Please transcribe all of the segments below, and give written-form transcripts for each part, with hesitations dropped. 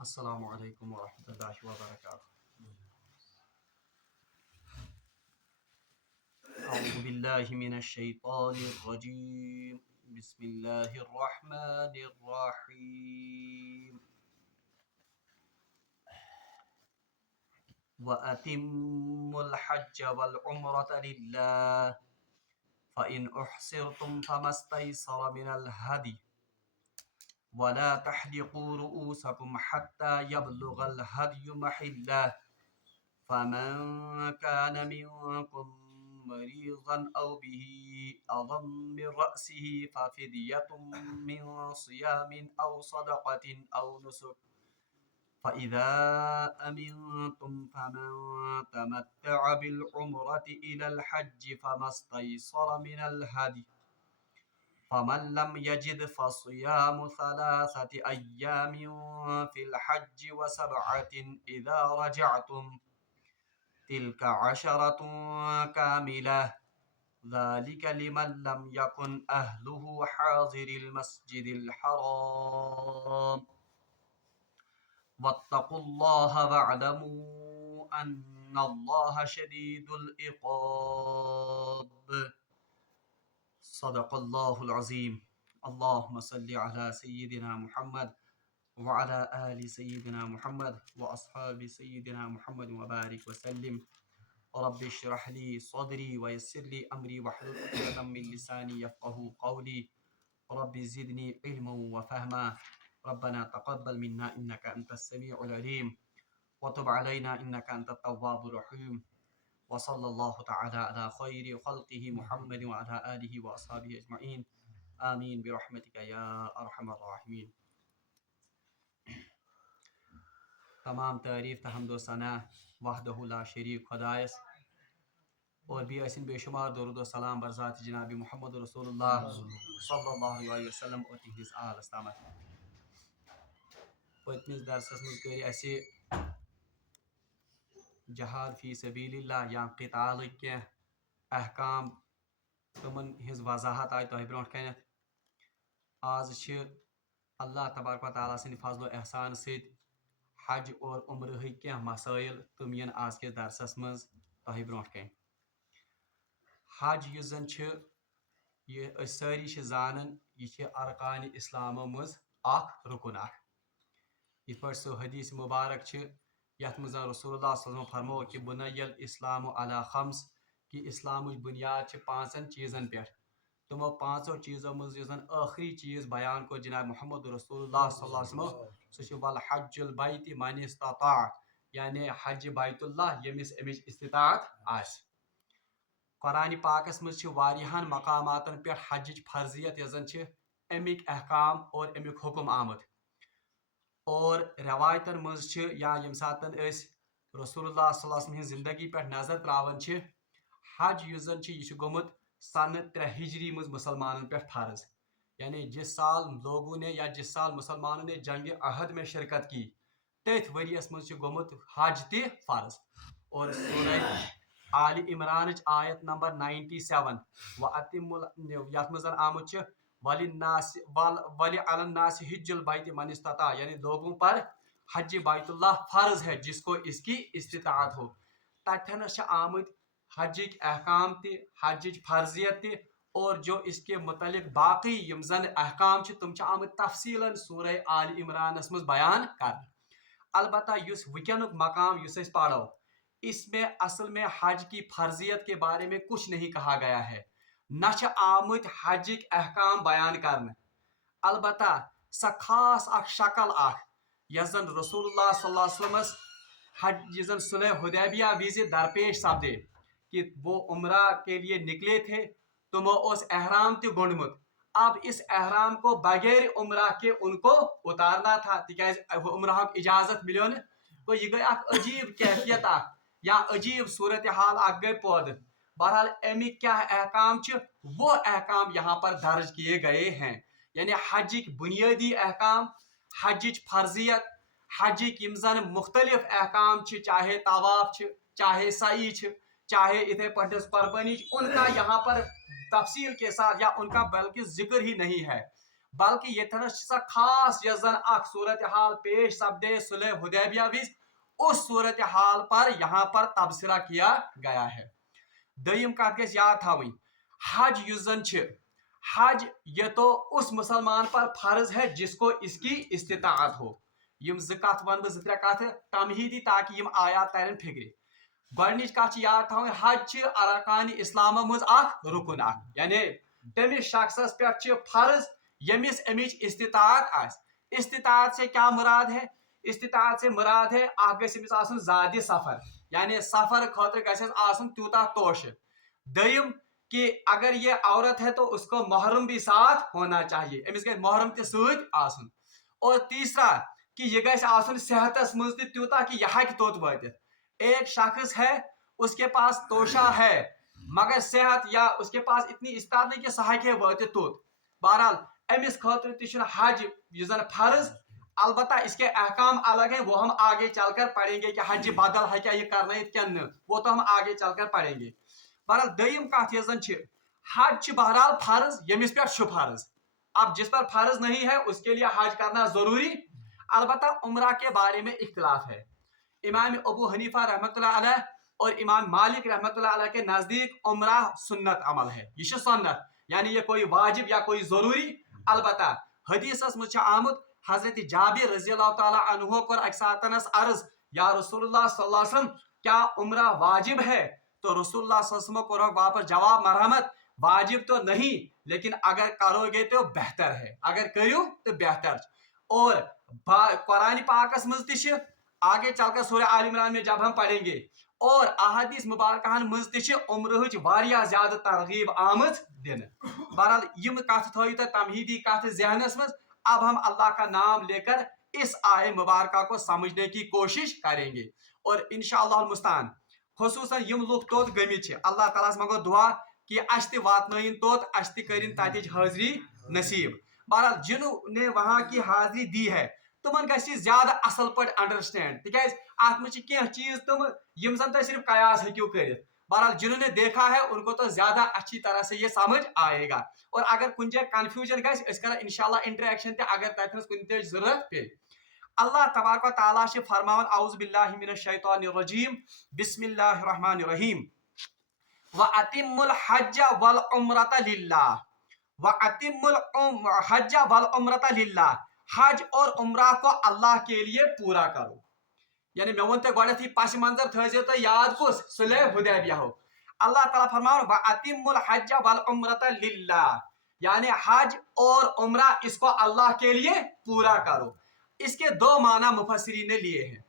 السلام علیکم ورحمۃ اللہ وبرکاتہ۔ اعوذ باللہ من الشیطان الرجیم، بسم اللہ الرحمن الرحیم۔ وَأَتِمُّوا الْحَجَّ وَالْعُمْرَةَ لِلَّهِ فَإِنْ أُحْصِرْتُمْ فَمَا اسْتَيْسَرَ مِنَ الْهَدْيِ وَلَا تَحْلِقُوا رُؤُوسَكُمْ حَتَّى يَبْلُغَ الْهَدْيُ مَحِلَّهُ فَمَنْ كَانَ مِنْكُمْ مريضا أو به أذى من رأسه ففدية من صيام أو صدقة أو نسك فإذا أمنتم فمن تمتع بالعمرة إلى الحج فما استيسر من الهدي فمن لم يجد فصيام 3 أيام في الحج و7 إذا رجعتم تلك 10 كاملة ذلك لمن لم يكن أهله حاضر المسجد الحرام واتقوا الله واعلموا أن الله شديد العقاب صدق الله العظيم اللهم صل على سيدنا محمد وعلى آل سيدنا محمد وأصحاب سيدنا محمد وبارك وسلم رب اشرح لي صدري ويسر لي أمري واحلل عقدة من لساني يفقهوا قولي رب زدني علما وفهما ربنا تقبل منا إنك أنت السميع العليم وتب علينا إنك أنت التواب الرحيم وصلى الله تعالى على خير خلقه محمد وعلى آله وأصحابه أجمعين آمين برحمتك يا أرحم الراحمين۔ تمام تعریف تہ حمد و ثنا وحدہ لا شریک خدایس، اور بھی ایسن بے شمار درود و سلام بر ذات جناب محمد رسول اللہ صلی اللہ علیہ وسلم اور تہندس آل تامت۔ پتمس درسس مز کر اسی جہاد فی سبیل اللہ یا قتال کی احکام تمن ہز وضاحت آئی تہ برونٹ کنت۔ آز اللہ تبارک و تعالیٰ سند فضل و احسان ست حج اور عمرہ کی مسائل تم ین آز کس درسس مز تہ برونٹ کن۔ حج یس زن یہ ساری زانن یہ ارکان اسلام مز اخ رکن اخ، یہ پہ سو حدیث مبارک یت مز رسول اللہ صلی اللہ علیہ وسلم فرمو کہ بنی الاسلام علی خمس، کہ اسلام بنیاد 5 چیزن پہ، تمو 5 چیزوں مز آخری چیز بیان کو جناب محمد رسول اللہ صلی اللہ علیہ وسلم سہ والحج البیت من استطاع، یعنی حج بیت اللہ یمس امچ استطاعت آس۔ قرآن پاکس مز واریہن مقاماتن پہ حج فرضیت یزن امیک احکام اور امیک حکم آمد، اور روایتن مز یا یم ساتن اس رسول اللہ صلی اللہ علیہ وسلم زندگی پہ نظر تراون حج یس زن یہ گومت سن 3 ہجری مز مسلمانن پہ فرض، یعنی جس سال لوگوں نے یا جس سال مسلمانوں نے جنگ عہد میں شرکت کی تیتھ وریس مز گومت حج تہ فرض۔ اور سورہ آل عمران آیت نمبر 97 یت مز آمت وَلِعَلَى النَّاسِ حِجُّ الْبَيْتِ مَنِ اسْتَطَاعَ، یعنی لوگوں پر حج بیت اللہ فرض ہے جس کو اس کی استطاعت ہو۔ تتھنس آمت حجک احکام تہ حجچ فرضیت تہ، اور جو اس کے متعلق باقی یم زن احکام تم آمت تفصیلا سورہ آل عمرانس مز بیان کر۔ البتہ اس ونکینک مقام اس پڑھو اس میں اصل میں حج کی فرضیت کے بارے میں کچھ نہیں کہا گیا ہے، نہ آمت حجک احکام بیان کرنے، البتہ سا خاص اخ شکل اخ یس زن رسول اللہ صلی اللہ علیہ وسلم حج یس زن صلح حدیبیہ وز درپیش سپدے کہ وہ عمرہ کے لیے نکلے تھے، تمو اس احرام تہ گنڈمت، اب اس احرام کو بغیر عمرہ کے ان کو اتارنا تھا تکیاز عمرہ اجازت ملیو نا، تو یہ گئی اخ عجیب کیفیت اخ یا عجیب صورتحال اخ گئی پود۔ بہرحال امیک کیا احکام وہ احکام یہاں پر درج کیے گئے ہیں، یعنی حجک بنیادی احکام، حجچ فرضیت، حجک یم زن مختلف احکام چاہے طواف چاہے سعی چاہے اتھے پٹس قربانی، ان کا یہاں پر تفصیل کے ساتھ یا ان کا بلکہ ذکر ہی نہیں ہے، बल्कि ये खास सूरत हाल पेश सपदे सुलह हुदैबिया विज उस सूरत हाल पर यहाँ पर तबसरा किया गया है। दयम कत गई याद थी हज हज ये तो उस मुसलमान पर फर्ज है जिसको इसकी इस्तिताअत हो। यम कत वन बह त्रे कत तमहीदी ताकि यम आयात तरन फिक्र। गोडनिच कत याद थी हज अरकान इस्लाम मज रुकन यानी तमिस शख्सस पे फर्ज यमिस अमिच इस्तिताअत आस। इस्तिताअत से क्या मुराद है? इस्तिताअत से मुराद है ज़ादी सफर यानी सफर खतर गसन तूता तोश। दयम कि अगर ये औरत है तो उसको महरम भी साथ होना चाहिए, अमिस गई महरम ते सत आसन। और तीसरा कि यह गसन सेहतस मज तूता कि यह हक तोत वातित। एक शख्स है उसके पास तोशा है मगर सेहत या उसके पास इतनी इस्तात नहीं कि सह हे वातित तोत। बहरहाल अमिस खतर त हज यह फर्ज, अलबत्ता इसके अहकाम अलग है, वो हम आगे चलकर पढ़ेंगे कि हज बदल है क्या ये करना क्या न, वो तो हम आगे चलकर पढ़ेंगे। बहरहाल दयम कत हज बहरहाल फर्ज यमिस पे फर्ज। अब जिस पर फर्ज नहीं है उसके लिए हज करना जरूरी। अलबत्ता उम्रा के बारे में इख्तिलाफ है। इमाम अबू हनीफा रहमतुल्लाह अलैह और इमाम मालिक रहमतुल्लाह अलैह के नजदीक उम्रा सुन्नत अमल है, यह सुन्नत यानी ये कोई वाजिब या कोई जरूरी। अलबत्ता हदीसस मज आमुत हजरत जाबिर रज़ियल्लाहु ताला अन्हु कोर अक सातनस अर्ज या रसूलुल्लाह सल्लल्लाहु अलैहि वसल्लम क्या उम्रा वाजिब है? तो रसूलुल्लाह सल्लल्लाहु अलैहि वसल्लम को वापस जवाब मरहमत वाजिब तो नहीं लेकिन अगर करोगे तो बेहतर है, अगर करो तो बेहतर। और कुरान पाकस मज आगे चलकर सूरह आल इमरान में जब हम पढ़ेंगे और अहादीस मुबारकहन मज उम्रहच वारिया ज्यादा तरगीब आमज दिन। बहरहाल यम कथ थो तमहीदी कथ जहनस मज। अब हम अल्लाह का नाम लेकर इस आय मुबारका को समझने की कोशिश करेंगे और इंशाअल्लाह मुस्तान खुसूसन यम लुक तोत गमित अल्लाह ताला मगो दुआ कि अस वातन तोत अस करिन ततिच हाजिरी नसीब। बहरहाल जिन्होंने वहां की हाजिरी दी है तुमन गसी ज्यादा असल पे अंडरस्टैंड तिकाज अत मज कह चीज तुम यम जन तुम सिर्फ कयास हेकू कर। बहरहाल जिन्होंने देखा है उनको तो ज्यादा अच्छी तरह से ये समझ आएगा। और अगर कुछ जगह कंफ्यूजन गस इंशाल्लाह इंटरेक्शन अगर तथन कुन जरूरत पे। अल्लाह तबारक व तआला फरमान औज़ु बिल्लाहि मिनश शैतानिर रजीम बिस्मिल्लाहिर रहमानिर रहीम व अतिम्मुल हज्ज वल उम्रता लिल्लाह व अतिम्मुल हज्ज वल उम्रता लिल्लाह। हज और उम्रा को अल्लाह के लिए पूरा करो। यानी मे वो गोथी पस मंजर थो तो याद कुस सुलह हुदैबिया हो। अल्लाह ताला फरमान व अतिम्मुल हज्ज वल उम्रता लिल्लाह यानी हज और उम्रा इसको अल्लाह के लिए पूरा करो। इसके दो माना मुफस्सिरीन ने लिए हैं।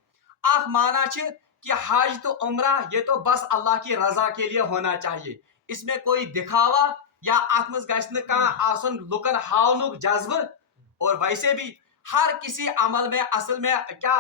आख माना कि हज तो उम्रा ये तो बस अल्लाह की रजा के लिए होना चाहिए, इसमें कोई दिखावा या आत्मज गसन लुकन हावनुक जज्ब। और वैसे भी हर किसी अमल में असल में क्या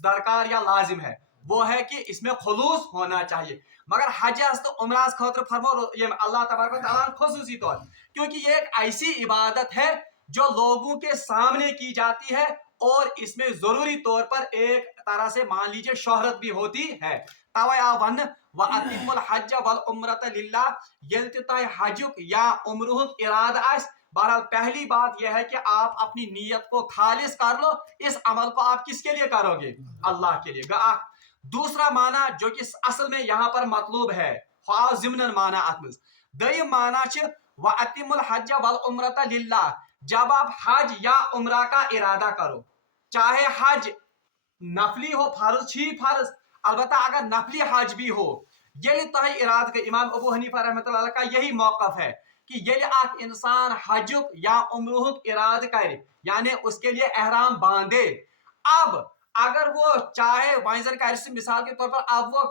दरकार या लाजिम है वो है कि इसमें खुलूस होना चाहिए। मगर हज तो उम्रा खतर फरमो अल्लाह तबारक व तआला खुसूसी तौर, क्योंकि ये एक ऐसी इबादत है जो लोगों के सामने की जाती है और इसमें जरूरी तौर पर एक तरह से मान लीजिए शोहरत भी होती है। तवे आ वन व अतिम्मुल हज्ज वल उम्रता लिल्लाह यल तय हजुक या उम्रुक इरादा आस। बहरहाल पहली बात यह है कि आप अपनी नीयत को खालिस कर लो, इस अमल को आप किसके लिए करोगे? अल्लाह के लिए। दूसरा माना जो कि असल में यहाँ पर मतलूब है जिमनन माना अतमज। दयम माना व अतिमुल हज्ज वल उम्रता लिल्लाह, जब आप हज या उम्रा का इरादा करो, चाहे हज नफली हो फर्ज ही फर्ज, अलबत्ता अगर नफली हज भी हो ये तह इराद के इमाम अबू हनीफा रहमतुल्लाह अलैह का यही मौकफ है कि ये अख इंसान हजुक या उम्रुक इराद करे यानी उसके लिए एहराम बांधे। अब अगर वो चाहे वाइजन का मिसाल के तौर पर अब वो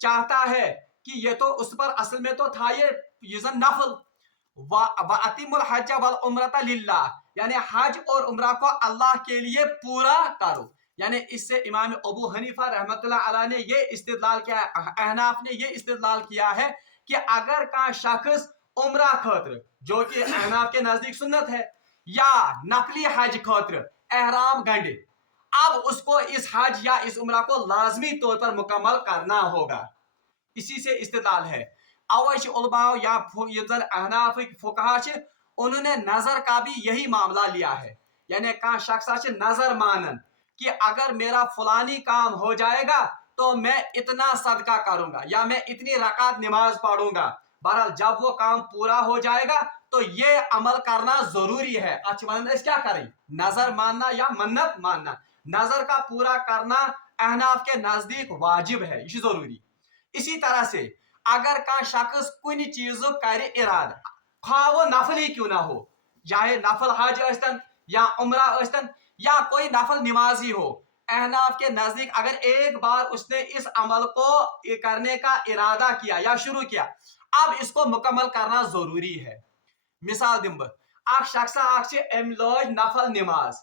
चाहता है कि ये तो उस पर असल में तो था ये नफल व अतिमुल हज्ज वल उम्रता लिल्लाह यानी हज और उम्रा को अल्लाह के लिए पूरा करो। यानी इससे इमाम अबू हनीफा रहमतुल्लाह अलैह ने ये इस्तिदलाल किया, अहनाफ ने ये इस्तिदलाल किया है कि अगर का शख्स उम्रा खतर जो कि अहनाफ के नजदीक सुन्नत है या नकली हज खतर एहराम गंडे, अब उसको इस हज या इस उम्रा को लाजमी तौर पर मुकम्मल करना होगा। इसी से इस्तिदलाल है। अवश्य उलमा या अहनाफ फुकहा उन्होंने नजर का भी यही मामला लिया है, यानी कहा शख्स नजर मानन कि अगर मेरा फलानी काम हो जाएगा तो मैं इतना सदका करूंगा या मैं इतनी रकात नमाज पढ़ूंगा। बहरहाल जब वो काम पूरा हो जाएगा तो ये अमल करना जरूरी है। अच्छा क्या करें, नजर मानना या मन्नत मानना। नजर का पूरा करना अहनाफ के नजदीक वाजिब है, ये जरूरी। इसी तरह से अगर का शख्स कुछ चीजों कर इरादा, खा वो नफल ही क्यों ना हो, चाहे नफल हज अस्तन या उम्रा अस्तन या कोई नफल नमाज ही हो, अहनाफ के नजदीक अगर एक बार उसने इस अमल को करने का इरादा किया या शुरू किया, अब इसको मुकम्मल करना जरूरी है। मिसाल दिम बह शख्स लज नफल नमाज,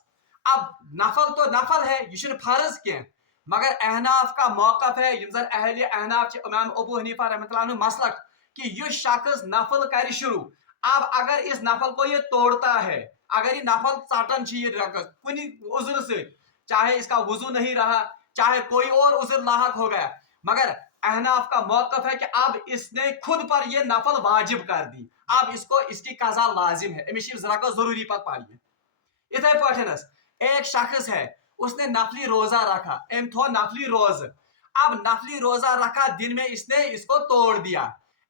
अब नफल तो नफल है, यह फर्ज कह, मगर अहनाफ का मौकफ है, जन अहल अहनाफ इमाम अबू हनीफा रहमतुल्लाह मसलक कि यह शख्स नफल कर शुरू, अब अगर इस नफल को ये तोड़ता है, अगर ये नफल चाटन कुछ उज़्र से, चाहे इसका वजू नहीं रहा, चाहे कोई और उज़्र लाहक हो गया, मगर अहनाफ का मौकफ है कि अब इसने खुद पर यह नफल वाजिब कर दी, अब इसको इसकी कज़ा लाजिम है। अमिश जरूरी पर पाइए। इथे पठनस एक शख्स है, उसने नफली रोजा रखा, एम थो नफली रोज, अब नफली रोजा रखा, दिन में इसने इसको तोड़ दिया।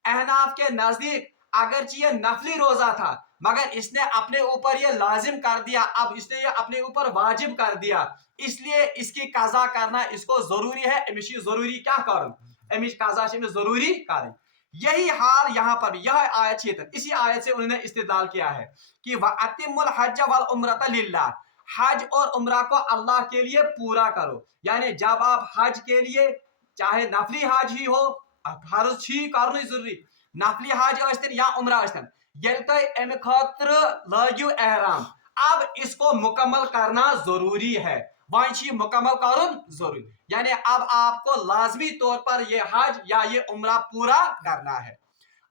अहनाफ के नजदीक अगरचे ये नफली रोजा था, मगर इसने अपने ऊपर ये लाजिम कर दिया, अब इसने ये अपने ऊपर वाजिब कर दिया, इसलिए इसकी कज़ा करना इसको जरूरी है। अमिश जरूरी क्या करूं, अमिश कज़ा जरूरी करें। यही हाल यहाँ पर भी, यह आयत क्षेत्र, इसी आयत से उन्होंने इस्तेदलाल किया है कि वअतिमुल हज्ज वल उम्रता लिल्लाह, हज और उम्रा को अल्लाह के लिए पूरा करो। यानी जब आप हज के लिए, चाहे नफली हज ही हो, फर्ज ही करना जरूरी, नफली हज अस्तन या उम्रा अस्तन, येल तय अमि खतर लगियो एहराम, अब इसको मुकम्मल करना जरूरी है, वही मुकम्मल करुन जरूरी, यानी अब आपको लाजमी तौर पर यह हज या ये उम्रा पूरा करना है।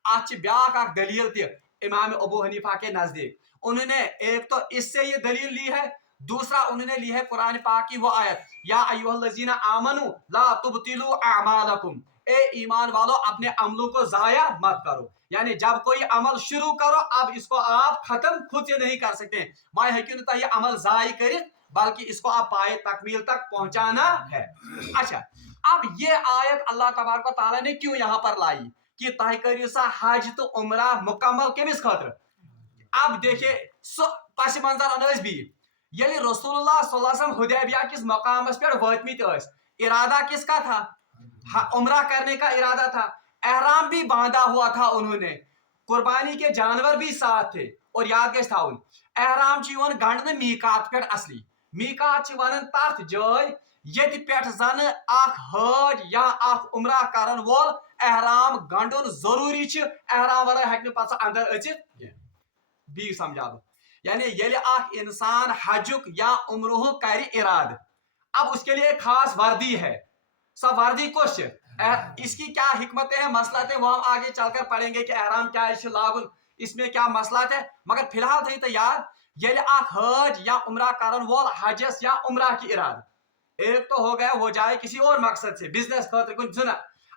आज ब्याक दलील ति इमाम अबू हनीफा के नजदीक, उन्होंने एक तो इससे ये दलील ली है, दूसरा उन्होंने ली है कुरान पाक की वो आयत, या अय्युहल्लज़ीना आमनू ला तुबतिलू अमालकुम, ए ईमान वालों अपने अमलों को जाया मत करो, यानी जब कोई अमल शुरू करो, अब इसको आप खत्म खुद से नहीं कर सकते, माय हकीकत ये अमल जाय कर, बल्कि इसको आप पाए तकमील तक पहुंचाना है। अच्छा, अब ये आयत अल्लाह तबारक व तआला ने क्यों यहाँ पर लाई कि तह करियो सा हज तो उम्रा मुकम्मल केमिस खतर। अब देखिए पस मंजर अन भी ये रसूलुल्लाह सल्लल्लाहु अलैहि वसल्लम हुदैबिया किस मकामस पे वतमित, इरादा किसका था, उम्रा करने का इरादा था, एहराम भी बांधा हुआ था उन्होंने, कुर्बानी के जानवर भी साथ थे, और याद गई थाउन एहराम गंडन मीकात पे असली, मीकात वन तथ जय ये पे जन हज या उम्रा करन वोल एहराम गंडन जरूरी, एहराम वर हे पे अंदर अचित बी समझा, यानी ये इंसान हजुक या उम्रुह कर इराद, अब उसके लिए खास वर्दी है, सब वर्दी कुछ इसकी क्या हिकमत है, मसलत है, वो हम आगे चलकर पढ़ेंगे कि एहराम क्या है लागुन, इसमें क्या मसलत है, मगर फिलहाल थी तैयार ये हज या उम्रा करन वोल हजस या उम्रा की इराद, एक तो हो गया वो जाए किसी और मकसद से, बिजनेस खतर कुछ सुना,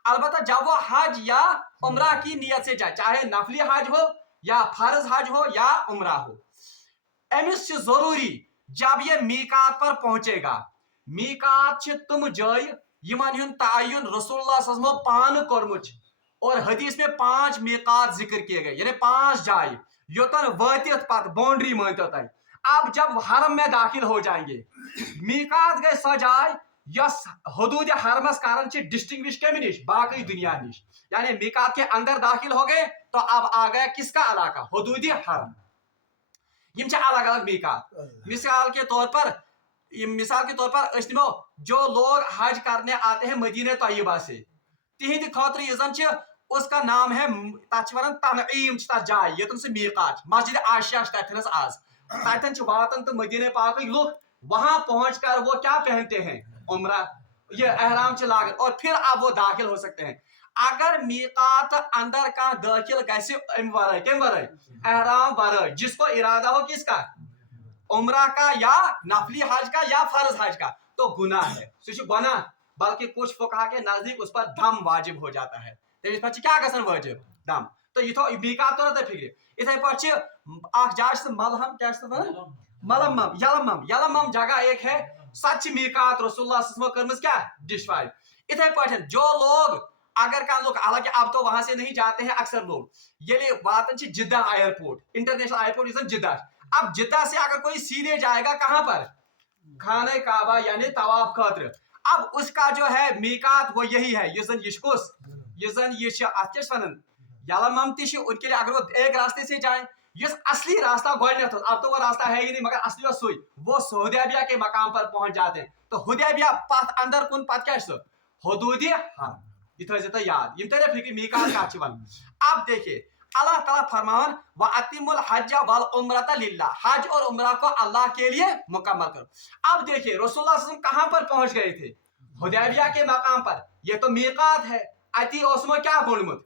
अलबत्ता जब वो हज या उम्रा की नियत से जाए, चाहे नफली हज हो या फर्ज हज हो या उम्रा हो, अमिस जरूरी जब ये मीकात पर पहुंचेगा, मीकात तुम जय यमन तयन रसूलुल्लाह पान कोरमुच, और हदीस में 5 मीकात जिक्र किए गए, यानी 5 जाय योतन वतित पत बाउंड्री मान तय। अब जब हरम में दाखिल हो जाएंगे, मीकात गए सो जाय यस हदूद हरमस कारण डिस्टिंग्विश कम निश बाकी दुनिया निश, यानी मीकात के अंदर दाखिल हो गए तो अब आ गया किसका इलाका, हदूद हरम, ये अलग अलग मीकात। मिसाल के तौर पर जो लोग हज करने आते हैं मदीने तय्यबा से, तिहिंद खतर यह उसका नाम है तन तनईम जाय ये से मीकात, मस्जिद आशिया तथनस आज तथन वातन तो मदीने पाक लुक, वहां पहुंच कर वो क्या पहनते हैं, उम्रा ये एहराम लागत, और फिर अब वो दाखिल हो सकते हैं। अगर मीकात अंदर का दाखिल कैसे एहराम वर, जिसको इरादा हो किसका, उम्रा का या नफली हज का या फर्ज हज का, तो गुनाह है, गुनाह, बल्कि कुछ फुकहा के नजदीक उस पर दम वाजिब हो जाता है, क्या गसन वाजिब दम, तो ये मीकात तो फिक्र इथे पे आख जाश मलहम क्या मलमम यलमम जगह एक है सच मीकात रसूलुल्लाह करमज क्या डिस्क्राइब इथे पठ जो लोग अगर कह लोग हालांकि अब तो वहां से नहीं जाते हैं अक्सर लोग ये वातन जिद्दा एयरपोर्ट इंटरनेशनल एयरपोर्ट जिद्दा अब जिद्दा से अगर कोई सीधे जाएगा कहां पर खाने काबा यानी तवाफ खातिर अब उसका जो है मीकात वो यही है युजन यशकुस युजन यश वन यलमम ति उनके लिए अगर वो एक रास्ते से जाए जिस असली रास्ता गोडनेथ अब तो वो रास्ता है ही नहीं मगर असली सुई वो हुदैबिया के मकाम पर पहुंच जाते हैं तो हुदैबिया पथ अंदर कुन पथ क्या हदूद हाँ ये तो याद ये तेरे फिक्र मीकात का वन अब देखिए अल्लाह ताला फरमान व अतिमुल हज वल उम्रता लिल्लाह हज और उम्रा को अल्लाह के लिए मुकम्मल करो अब देखिए रसूलुल्लाह सल्लल्लाहु अलैहि वसल्लम कहां पर पहुंच गए थे हुदैबिया के मकाम पर ये तो मीकात है अति ओस्मो क्या बोलमुत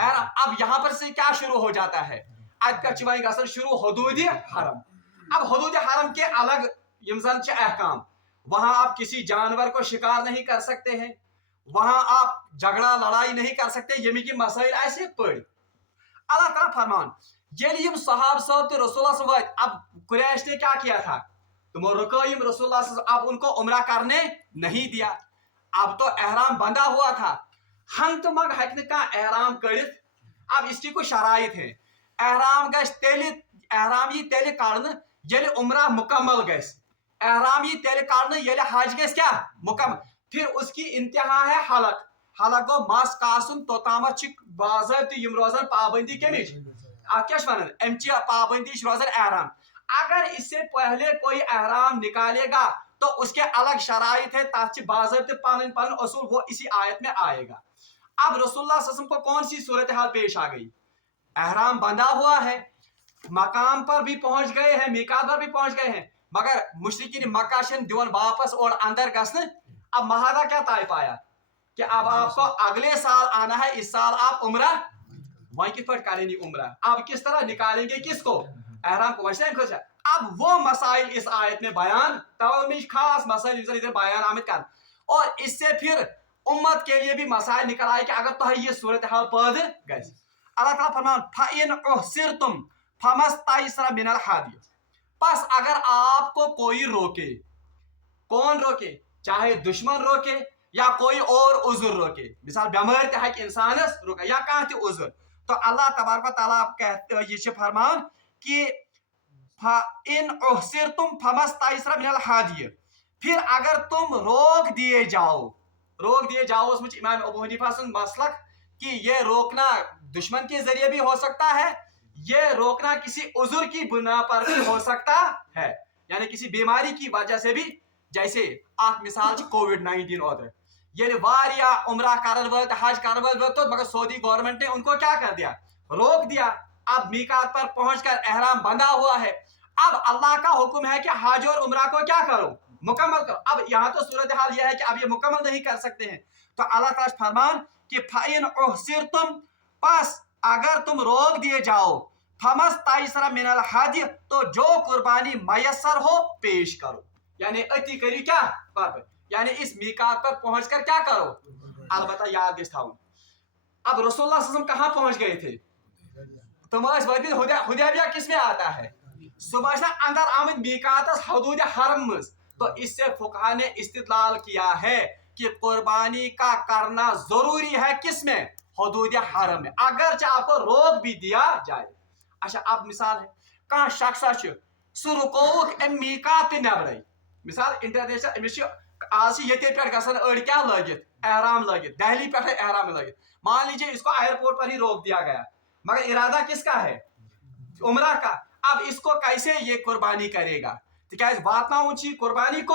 अब यहाँ पर से क्या शुरू हो जाता है अद पे वन गसन शुरू हदूद हरम अब हदूद हरम के अलग यमजन अहकाम वहां आप किसी जानवर को शिकार नहीं कर सकते हैं वहां आप झगड़ा लड़ाई नहीं कर सकते यमी की मसाइल ऐसे पड़ अल्लाह ताला फरमान ये सहाब साहब तो रसूलुल्लाह अब कुरैश ने क्या किया था तुम रुकैम रसूलुल्लाह अब उनको उम्रा करने नहीं दिया अब तो एहराम बंधा हुआ था हंग तो मग हक का एहराम कड़ित अब इसकी कुछ शराइत है एहराम गश तेल एहराम ये तेल काड़न ये उम्रा मुकम्मल गश एहराम ये तेल काड़न ये हज गश क्या मुकम्मल फिर उसकी इंतहा है हलक हलक गो मस कासन तोतामत बाज़ाब्त यम रोजन पाबंदी कमिच क्या वन अमच पाबंदी रोजन एहराम अगर इससे पहले कोई एहराम निकालेगा तो उसके अलग शराइत है तथ बाज़ाब्त पन पन असूल वो इसी आयत में आएगा अब रसूलुल्लाह सल्लल्लाहु अलैहि वसल्लम को कौन सी सूरत हाल पेश आ गई एहराम बंधा हुआ है मकाम पर भी पहुंच गए हैं मीकात पर भी पहुंच गए हैं मगर मुशरिकीन मक्का शन दिवन वापस और अंदर गसन अब महादा क्या तय पाया कि अब आपको अगले साल आना है इस साल आप उम्रा वहीं किस पर करेंगे उम्रा अब किस तरह निकालेंगे किसको एहराम को वैसे अब वो मसाइल इस आयत में बयान तवमीज खास मसाइल इधर बयान आमिद कर और इससे फिर उम्मत के लिए भी मसाइल निकल आए कि अगर तो ये सूरत हाल पैदा गई अल्लाह ताला फरमान फइन उहसिरतुम फमस्तयसर मिनल हादी बस अगर आपको कोई रोके कौन रोके चाहे दुश्मन रोके या कोई और उज़्र रोके मिसाल बीमार ते हक इंसानस रोके या कहां ते उज़्र तो अल्लाह तबारक व तआला कहते ये फरमान कि फइन उहसिरतुम फमस्तयसर मिनल हादी फिर अगर तुम रोक दिए जाओ उसमें इमाम अबू हनीफा सुन मसलक कि ये रोकना दुश्मन के जरिए भी हो सकता है ये रोकना किसी उज़्र की बुना पर भी हो सकता है यानी किसी बीमारी की वजह से भी जैसे आप मिसाल कोविड-19 और ये वारिया उम्रा करन वाल हज करन वाल तो मगर सऊदी गवर्नमेंट ने उनको क्या कर दिया रोक दिया अब मीकात पर पहुंचकर एहराम बंधा हुआ है अब अल्लाह का हुक्म है कि हज और उम्रा को क्या करो मुकम्मल करो अब यहाँ तो सूरत हाल यह है कि अब ये मुकम्मल नहीं कर सकते हैं तो अल्लाह ताला फरमान कि फइन उहसिरतुम बस अगर तुम रोक दिए जाओ फमस्तयसर मिनल हज तो जो कुर्बानी मयसर हो पेश करो यानी अति करी क्या यानी इस मीकात पर पहुंचकर क्या करो अलबत्ता याद दिखाऊं अब रसूलुल्लाह सल्लल्लाहु अलैहि वसल्लम कहां पहुंच गए थे तुम हुदैबिया किस में आता है सुबह अंदर आमद मीकात हदूद हरम तो इससे फुकहा ने इस्तिदलाल किया है कि कुर्बानी का करना जरूरी है किसमें हदूद हरम में अगर आपको रोक भी दिया जाए अच्छा अब मिसाल है कहां शख्स सह रुकोवुक मीकात नबरे मिसाल इंटरनेशनल आज ये पे क्या लगित एहराम लगित दहली पे एहराम लगित मान लीजिए इसको एयरपोर्ट पर ही रोक दिया गया मगर इरादा किसका है उम्रा का अब इसको कैसे ये कुर्बानी करेगा तिकाज वातना कुर्बानी को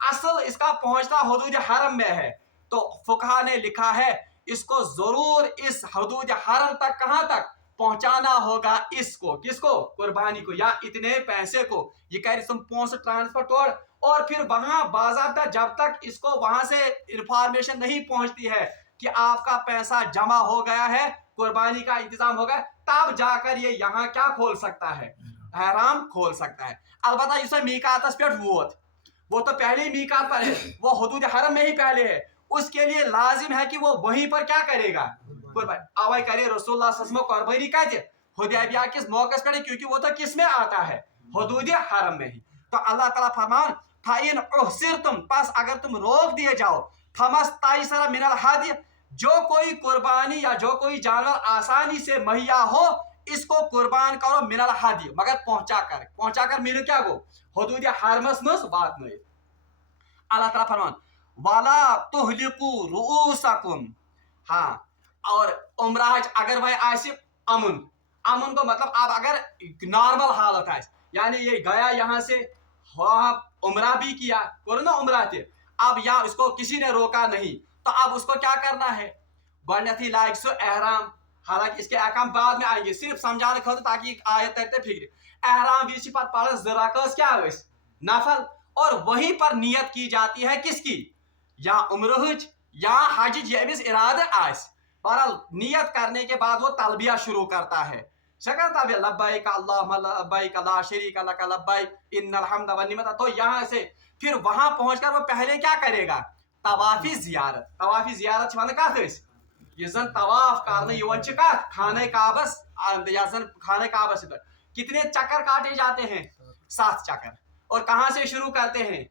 असल इसका पहुंचना हदूद हरम में है तो फुकहा ने लिखा है इसको जरूर इस हदूद हरम तक कहां तक पहुंचाना होगा इसको किसको कुर्बानी को या इतने पैसे को ये कह रही तुम पहुंच ट्रांसफर तोड़ और फिर वहां बाज़ाब्ता जब तक इसको वहां से इंफॉर्मेशन नहीं पहुंचती है कि आपका पैसा जमा हो गया है कुर्बानी का इंतजाम हो गया तब जाकर ये यहाँ क्या खोल सकता है एहराम खोल सकता है अलबत्ता इसे मीकातस पे वो तो पहले ही मीकात पर है वो हदूद हरम में ही पहले है उसके लिए लाजिम है कि वो वहीं पर क्या करेगा कुर्बानी अवै करे रसूलुल्लाह सल्लल्लाहु अलैहि वसल्लम कुर्बानी कहते हुदैबिया किस मौके पर, क्योंकि वो तो किस में आता है, हुदूद हरम में ही। तो अल्लाह ताला फरमान फाइन उहसिरतुम, पास अगर तुम रोक दिए जाओ, फमस ताइसरा मिनल हदी, जो कोई कुर्बानी या जो कोई जानवर आसानी से मुहैया हो इसको कुर्बान करो, मिनल हदी मगर पहुंचा कर मीन क्या गो हुदूद हरमस मज वातनयित। अल्लाह ताला फरमान वाला तुहलिकू रुऊसकुम, हाँ, और उम्राज अगर वह आसिफ अमन, अमन को मतलब आप अगर नॉर्मल हालत है, यानी ये गया यहाँ से वहाँ उम्रा भी किया, करो ना उम्रा थे, अब यहाँ उसको किसी ने रोका नहीं, तो अब उसको क्या करना है, गणती लायक सो एहराम, हालांकि इसके अहकाम बाद में आएंगे, सिर्फ समझाने खतर ताकि आयत तरते फिक्र, एहराम भी पत पढ़ ज़राकस क्या नफल, और वहीं पर नियत की जाती है किसकी, या उम्रहज या हज, यमिस इरादा आस, बहरहाल नियत करने के बाद वो तलबिया शुरू करता है, शकरता भी लब्बैक अल्लाहुम्मा लब्बैक ला शरीका लक लब्बैक इन्नल हम्द व निअमत। तो यहाँ से फिर वहां पहुंचकर वो पहले क्या करेगा, तवाफी जियारत, तवाफी जियारत वन कत ये जन तवाफ करने युवन कत खाने काबस, या जन खाने काबस पर कितने चक्कर काटे जाते हैं, 7 चक्कर, और कहां से शुरू करते हैं,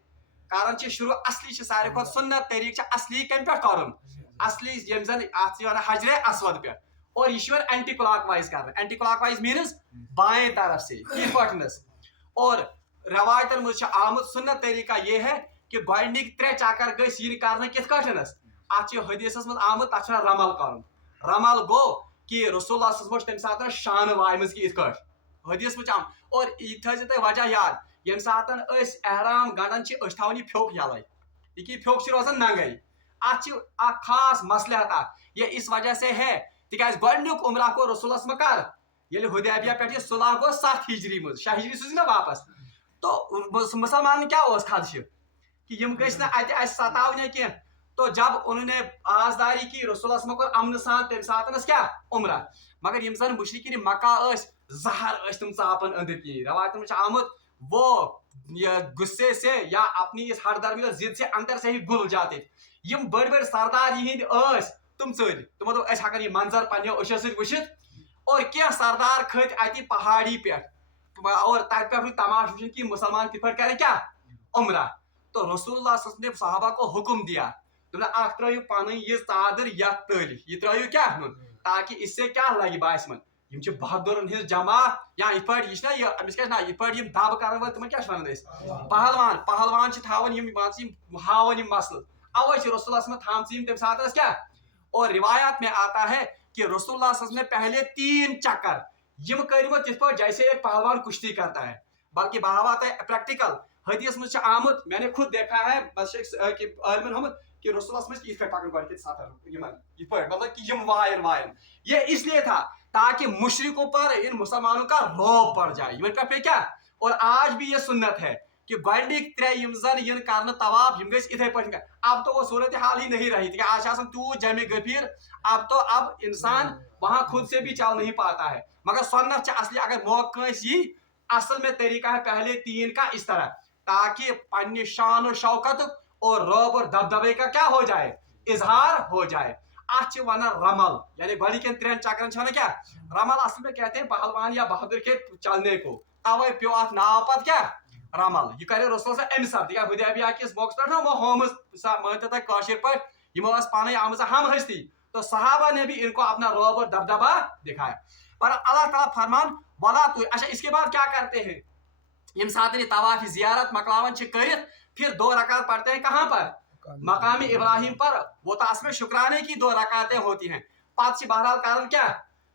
कारण शुरू असली सारे खुद सुन्नत तरीक असली कम पे कर, असली यम जन हजरे अस्वद पे, और ये एंटी क्लॉक वाइज कर, एंटी क्लॉक वाइज मीनस बाएं तरफ से यह, और रवायतन मुझ आमद सुन्नत तरीका ये है कि गोडनिक 3 चक्कर गई कर कित अत हदीस मज आमद तथ रमल कर, रमल गो कि रसूलुल्लाह तम सात शान वायम कि हदीस मुझ आम, और यह थो वजह याद ये सात एहराम गंडन थवन फ्योक यल, ये फ्योक रोजान नंगे, अत खास मसलहत, ये इस वजह से है तिकाज गोडनिक उम्रा को रसूलुल्लाह कर ये हुदैबिया पे सुलह गो 7 हिजरी मज 6 हिजरी सूझ ना वापस, तो मुसलमान क्या खदश कि यम गस सतावने की, तो जब उन्होंने आजदारी की रसूलुल्लाह कर अमन सान तम सात क्या उम्रा, मगर यम जन मुशरिकीन मक्का जहर तम चापन अंदर की, रवायत में आमद वो गुस्से से या अपनी इस हरदर्मी और जिद से अंदर से ही गुल जाते, यम बड़ बड़ सरदार यहिंद तुम चल, तुमो दोप अस हकन यह मंजर पन्ने अशो सत वुचित, और क्या सरदार खत अति पहाड़ी पे, और तत पे तमाश वुचन कि मुसलमान कित करें क्या उम्रा, तो रसूलुल्लाह ने सहाबा को हुक्म दिया, तुमने त्रो पन यह चादर यथ तल, यह त्रो क्या ताकि इससे क्या लगे बास मन, बहादुरन हिज जमात, या इत अमिस क्या दब कर तुम क्या पहलवान, पहलवान हावन मसल, अवे रसूलुल्लाह थाम तम सात क्या, और रिवायात में आता है कि रसूलुल्लाह ने पहले 3 चक्कर यम कर्मत इस पर जैसे एक पहलवान कुश्ती करता है, बल्कि बहावत है प्रैक्टिकल हदीस में आमद, मैंने खुद देखा है कि रसूलुल्लाह मतलब कि यम वायन, ये इसलिए था ताकि मुशरिकों पर इन मुसलमानों का रौब पड़ जाए, पे क्या, और आज भी ये सुन्नत है कि गोडनिक 3 यम जन इन कर तवाफ यम गस इथे पे, अब तो वो सूरत हाल ही नहीं रही थी, आज तूत जमे गफीर, अब इंसान वहां खुद से भी चल नहीं पाता है, मगर सुन्नत असली अगर मौका असल में तरीका है पहले 3 का इस तरह, ताकि पन्नी शान और शौकत और रौब और दबदबे का क्या हो जाए, इजहार हो जाए। अत वन रमल, यानी गोडी के 3 चक्कर क्या रमल, असल में कहते हैं पहलवान या बहादुर के चलने को, तवे पे अत नाव पत क्या रमल, यह करे रसूल अमि सब हुदैबिया किस मौके पे वो होमस मानित पे यमो पान आम हम हस्ती, तो सहाबा ने भी इनको अपना रौब और दबदबा दिखाया, पर अल्लाह ताला फरमान वाला तो अच्छा, इसके बाद क्या करते हैं, यम साथ तवाफ जियारत मकलावन कर, फिर 2 रकात पढ़ते हैं कहाँ पर, मकाम इब्राहिम पर, वो तो असल में शुक्राने की 2 रकातें होती हैं, पत बहरहाल कारण क्या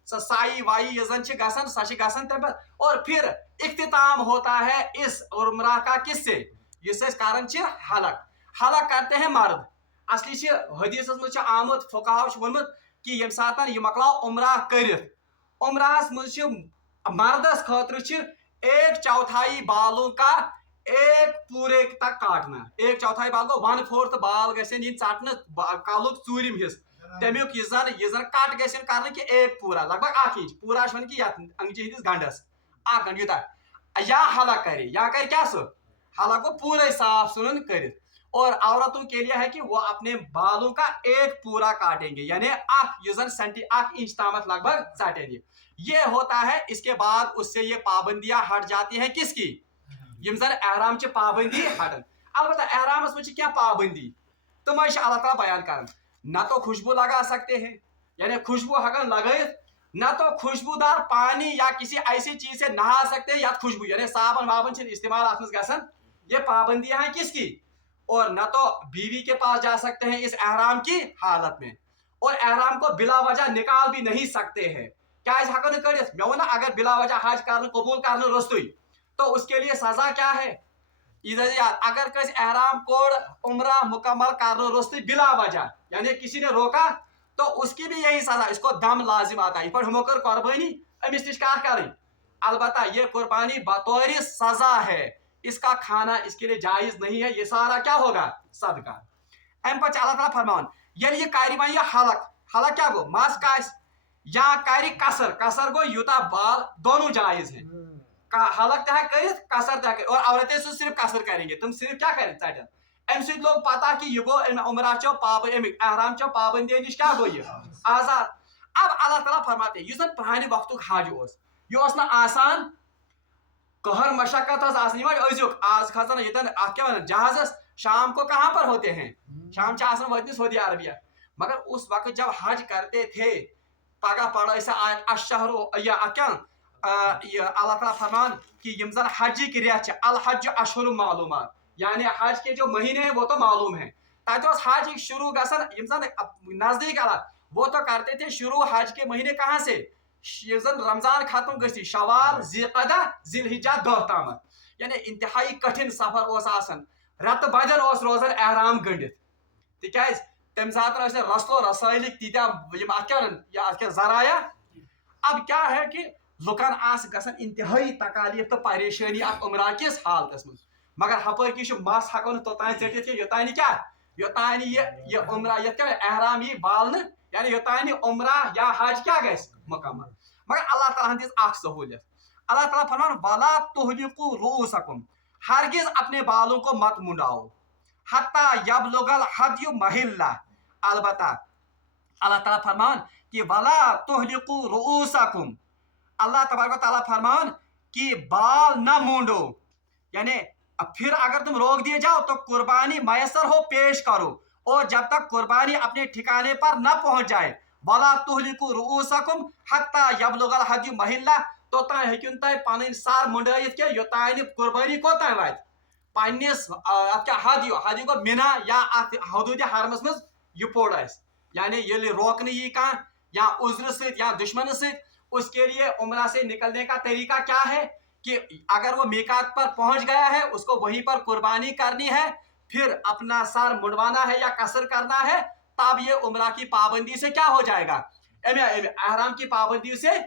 साई वाई यजन गसन सच गसन तम, और फिर इख्तिताम होता है इस उम्रा का किससे, जिससे कारण हलक, हलक करते हैं मर्द, असली हदीस में आमद फुकाहो वोनमुत कि यम सात यह मकलाओ उम्रा कर, उम्राहस मज मर्दस खतर 1/4 बालों का एक पूरे तक काटना, 1/4 बाल को 1/4 बाल गसन इन कलुक चूरिम हिस्स, तमुक यह कट गसन कर कि एक पूरा लगभग 1 इंच पूरा वन कि अंगची हंदिस गंडस 1 गंड यूता, या हलक करे, या कर क्या हलक को पूरे साफ सुन कर, और औरतों के लिए है कि वो अपने बालों का एक पूरा काटेंगे, यानी 1 इंच तामत लगभग चाटेंगे, ये होता है, इसके बाद उससे ये पाबंदियां हट जाती हैं किसकी, यम जन एहराम च पाबंदी हटन। अलबत्ता एहरामस में क्या पाबंदी तुम अल्लाह ताला बयान कर, न तो खुशबू लगा सकते हैं, यानी खुशबू हकन लगाए, न तो खुशबूदार पानी या किसी ऐसी चीज से नहा सकते हैं या खुशबू यानी साबन वाबन इस्तेमाल गसन, ये पाबंदियां हैं किसकी, और न तो बीवी के पास जा सकते हैं इस एहराम की हालत में, और एहराम को बिला वजह निकाल भी नहीं सकते हैं। क्या हकन कड़ित मे वना अगर बिला वजह हज कर कबूल कर रुस्तुई तो उसके लिए सजा क्या है, अगर कस एहराम कोड उम्रा मुकम्मल कर रुस्तुई बिला वजह यानी किसी ने रोका तो उसकी भी यही सजा, इसको दम लाजिम आता है। पर हम कर कुर्बानी अमिस निश करें, अलबत्ता ये कुर्बानी बतौर सजा है, इसका खाना इसके लिए जायज नहीं है, ये सारा क्या होगा सदका। अम पे अल्लाह ताला फरमान ये कर वह हलक, हलक क्या गो मस का या कर कसर, कसर गो यूता बाल दोनों जायज है, हलक तह कर कसर तह कर, और औरतें सिर्फ कसर करेंगे, तुम सिर्फ क्या करें चटन। अम सत लोग पता कि यह गो उमरा चो एहराम चो पाबंदी नश क्या गो ये आजाद। अब अल्लाह ताला फरमाते यह पुराने वक्त हज यह आसान कहर मशक्कत अजुक आज खसन ये क्या जहाज शाम को कहाँ पर होते हैं, शाम वतन सऊदी अरबिया, मगर उस वक्त जब हज करते थे पगह पढ़ अशहरो या क्या अल्लाह ताला फरमान कि यम जन हज की रेत अल हज अशहुर मालूमात, यानी हज के जो महीने हैं वो तो मालूम है, तत हज शुरू गसन यम जन नजदीक अलग वो तो करते थे शुरू हज के महीने कहाँ से, रमजान खत्म गई शवाल जिलकदा जिलहिज्जा 10 तम, यानी इंतहाई कठिन सफर रत बदन रोजान एहराम गंडित तिकाज तम सात रसलो रसायलिक तीत्या जराया। अब क्या है कि लुकन गसन इंतहाई तकालीफ तो परेशानी उमरा किस हालत में, मगर हपर की मस हको तोतान चटित योतान क्या योतान ये उमरा ये एहराम यी बालन, यानी योतान उमरा या हज क्या गस मुकम्मल। मगर अल्लाह ताला दिस सहूलियत, अल्लाह ताला फरमान वला तुहलिकु रूसकुम, हरगिज अपने बालों को मत मुंडाओ, हत्ता यबलुगल हदयु महिल्ला, अलबत्ता अल्लाह ताला फरमान कि वला तुहलिकु रूसकुम, अल्लाह तबारक व तआला फरमान कि बाल न मुंडो, यानी फिर अगर तुम रोक दिए जाओ तो कुर्बानी मैसर हो पेश करो, और जब तक कुर्बानी अपने ठिकाने पर न पहुंच जाए वला तुहलिकु रूसकुम हत्ता यबलुगल हदयु महिल्ला, तोतान हेकिन तय पन सर मुंडयित के योतान कुर्बानी कोतान वात पन्निस क्या हदयु, हदयु को मिना या हदूद हरमस में यह पोड़ यानी ये रोकने यी कह या उज्र से या दुश्मन से, उसके लिए उमरा से निकलने का तरीका क्या है कि अगर वो मीकात पर पहुंच गया है उसको वहीं पर कुर्बानी करनी है, फिर अपना सर मुंडवाना है या कसर करना है, तब ये उमरा की पाबंदी से क्या हो जाएगा एहराम की पाबंदी से।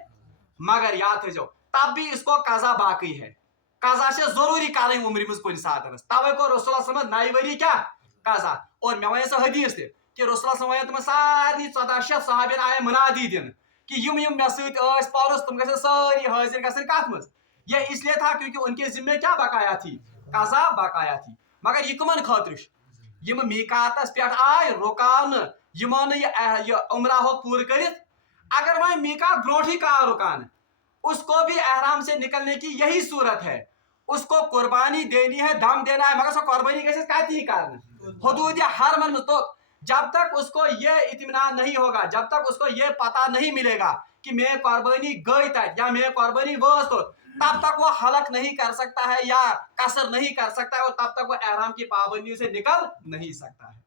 मगर याद रखो तब भी इसको कजा बाकी है, कजा से जरूरी करें उम्र में कुछ साथ तवे को रसूल नई वरी क्या कजा। और मे वन सह हदीस कि रसूल वन तुम सारी 1400 साहबिन आए मुनादी दिन कि यम मे सौरस तुम गए सारी हाजिर गसन कत मज, यह इसलिए था क्योंकि उनके जिम्मे क्या बकाया थी, कजा बकाया थी। मगर यह कमन खतर यम मीकातस पे आय रुकान यमो न उमरा हो पूर कर, अगर वह मीकात ब्रोठी का रुकान उसको भी एहराम से निकलने की यही सूरत है, उसको कुर्बानी देनी है, दम देना है, मगर उसको कुर्बानी कैसे कहती ही कारण हदूद हरमन। तो जब तक उसको ये इत्मीनान नहीं होगा, जब तक उसको ये पता नहीं मिलेगा कि मैं कुर्बानी गई तक या मैं कुर्बानी वस तो, तब तक वो हलक नहीं कर सकता है या कसर नहीं कर सकता है, और तब तक वो एहराम की पाबंदियों से निकल नहीं सकता है।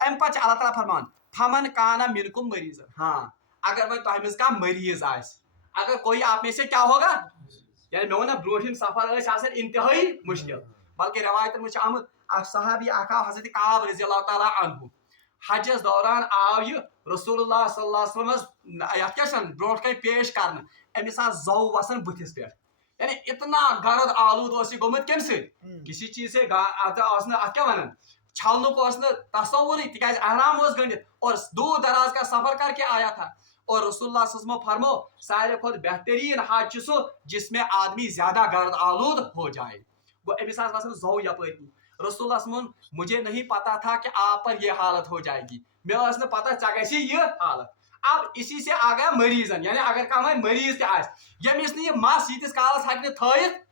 अम पच अल्लाह ताला फरमान फमन काना मिनकुम मरीज, हाँ अगर मैं तहमिज का मरीज अगर कोई आप में से क्या होगा, यानी मे वन ब्रोठिम सफर इंतहाई मुश्किल, बल्कि रवायत में आमद सहाबी हजरत काब रज़ियल्लाहु ताला अन्हु हजस दौरान आव यह रसूलुल्लाह सल्लल्लाहु अलैहि वसल्लम ब्रोट कन पेश कर, अमिस जौ वसन बुथिस पे, यानी इतना गरद आलूद गोमुत कम से किसी चीज से क्या वन छलनुक तस्वुर तिकाज एहराम गंडित और दूर दराज का सफर करके आया था। और रसूलुल्लाह सल्लल्लाहु अलैहि वसल्लम फरमो सारे खुद बेहतरीन हज सो जिसमें आदमी ज्यादा गर्द आलूद हो जाए, वो अमिस जौ यपर। रसूलुल्लाह सल्लल्लाहु मुझे नहीं पता था कि आप पर यह हालत हो जाएगी, मे पता च गई ये हालत। अब इसी से आ गया मरीजन, यानी अगर कम मरीज यमिस ये मस यीतिस कालस हक थीत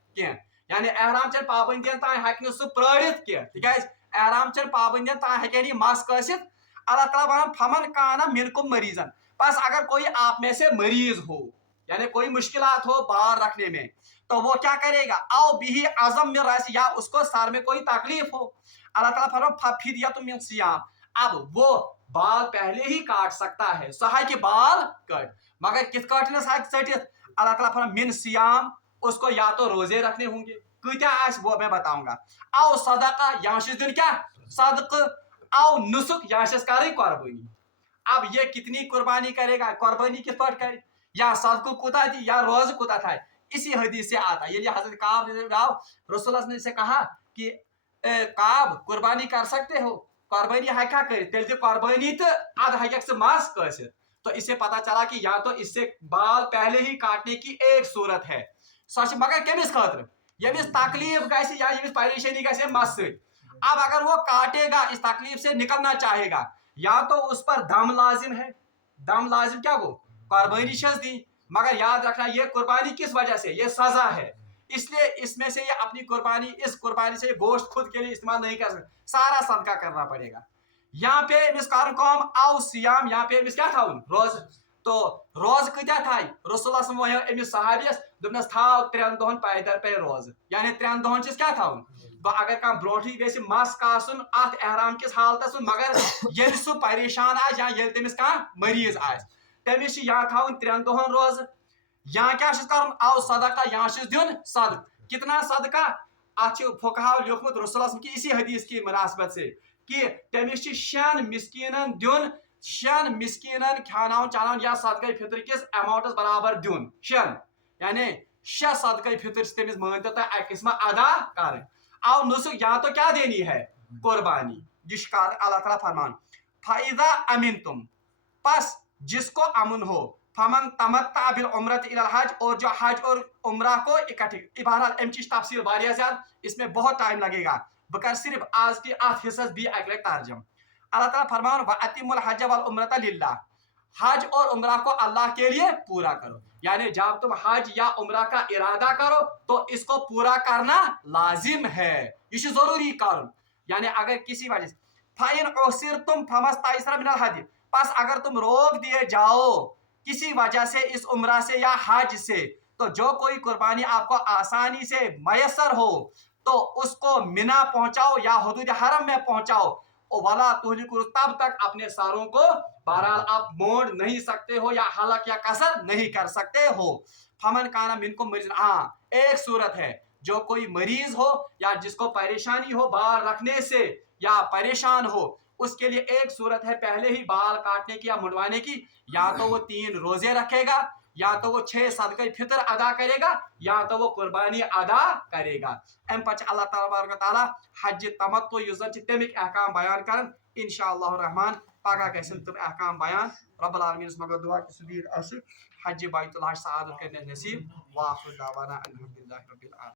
यानी एहराम चन पाबंदियन तान हक सह प्रित कह एहराम चन पाबंदियन तान हक मस कसित। अल्लाह ताला वन फमन काना मिनकुम मरीजन, बस अगर कोई आप में से मरीज हो यानी कोई मुश्किलात हो बाल रखने में, तो वो क्या करेगा, आओ बिही आजम में रस, या उसको सर में कोई तकलीफ हो, अल्लाह ताला फरमा फिदियतुम मिन सियाम, अब वो बाल पहले ही काट सकता है, सहा के बाल कट, मगर किस काटने सटित, अल्लाह ताला फरमा मिन सियाम, उसको या तो रोजे रखने होंगे, क्या वो मैं बताऊंगा, आओ सदका या दिन क्या सदक, आओ नुसुक या कर कुर्बानी। अब ये कितनी कुर्बानी करेगा, कुर्बानी किस पर करे, या सदको कुता दी या रोज कुता था, इसी हदीस से आता है। ये हजरत काब रसूलुल्लाह ने से कहा कि काब कुर्बानी कर सकते हो, कुर्बानी हका कर तेल कुर्बानी तो अद हक से मास कसित, तो इससे पता चला कि या तो इससे बाल पहले ही काटने की एक सूरत है, मगर कमिस खतर यमिस तकलीफ गसी या यमिस परेशानी गसी मस सत। अब अगर वो काटेगा, इस तकलीफ से निकलना चाहेगा, या तो उस पर दम लाजिम है, दम लाजिम क्या वो कुर्बानी दी, मगर याद रखना ये कुर्बानी किस वजह से, ये सजा है, इसलिए इसमें से ये अपनी कुर्बानी, इस कुर्बानी से गोश्त खुद के लिए इस्तेमाल नहीं कर सकते, सारा सदका करना पड़ेगा। यहाँ पे इस काम आओ सियाम, यहाँ पे क्या था रोज, तो रोज कत्या था रसूलुल्लाह अमिस सहाबियस दोपनस थाव 3 दोहन पैदर पे रोज, यानी 3 दोहन क्या था अगर कह ब्रोटी गि मस कासन अत एहराम किस हालत मगर ये सह परेशान या तमिस कह मरीज तमिस या था 3 दोहन रोज, या क्या कर आओ सदका या दिन सद, कितना सदका अत फुकहाओ लिखमुत रसूलुल्लाह की इसी हदीस की मुनासबत से कि तमिस 6 मिस्कीनन दिन, 6 मिस्कीनन खानावन चानावन या सदका फितर किस अमाउंटस बराबर दिन 6, यानी 6 सदका फितर तमिस मानते अकिस में अदा कर। आओ नुसुक या तो क्या देनी है कुर्बानी, जिसका अल्लाह ताला फरमान फाइदा अमीन तुम, बस जिसको अमन हो, फमन तमत्ता बिल उम्रत इलल हज, और जो हज और उम्रा को इकट्ठे, बहरहाल अम चीज तफसील वारिया ज्यादा, इसमें बहुत टाइम लगेगा, बकर सिर्फ आज की आठ हिस्सा भी अगले तर्जम। अल्लाह ताला फरमान व अतिमुल हज वल उम्रत लिल्लाह, हज और उम्रा को अल्लाह के लिए पूरा करो, यानी जब तुम हज या उम्रा का इरादा करो तो इसको पूरा करना लाजिम है, ये जरूरी कारण, यानी अगर किसी वजह से फाइन ओसिर तुम फमस्तैसर मिनल हज, बस अगर तुम रोक दिए जाओ किसी वजह से इस उम्रा से या हज से, तो जो कोई कुर्बानी आपको आसानी से मयसर हो तो उसको मिना पहुंचाओ या हुदूद हरम में पहुंचाओ, वाला तुहलिकु, तब तक अपने सारों को बहरहाल आप मोड़ नहीं सकते हो या हलक या कसर नहीं कर सकते हो। फमन काना मिनको मरीज, हाँ एक सूरत है, जो कोई मरीज हो या जिसको परेशानी हो बाल रखने से या परेशान हो, उसके लिए एक सूरत है पहले ही बाल काटने की या मुड़वाने की, या तो वो 3 रोजे रखेगा, या तो वो 6 सदका फितर अदा करेगा, या तो वो कुर्बानी अदा करेगा। अम पच अल्लाह तबारक व तआला हज तमत्तु युजन तमिक अहकाम बयान करन, इंशाअल्लाह रहमान पगह गसन तुम अहकाम बयान। रब्बुल आलमीन मगर दुआ कि सुबीर हज बैतुल हज सआदत करने नसीब, व आखिर दावाना अल्हम्दुलिल्लाहि रब्बिल आलमीन।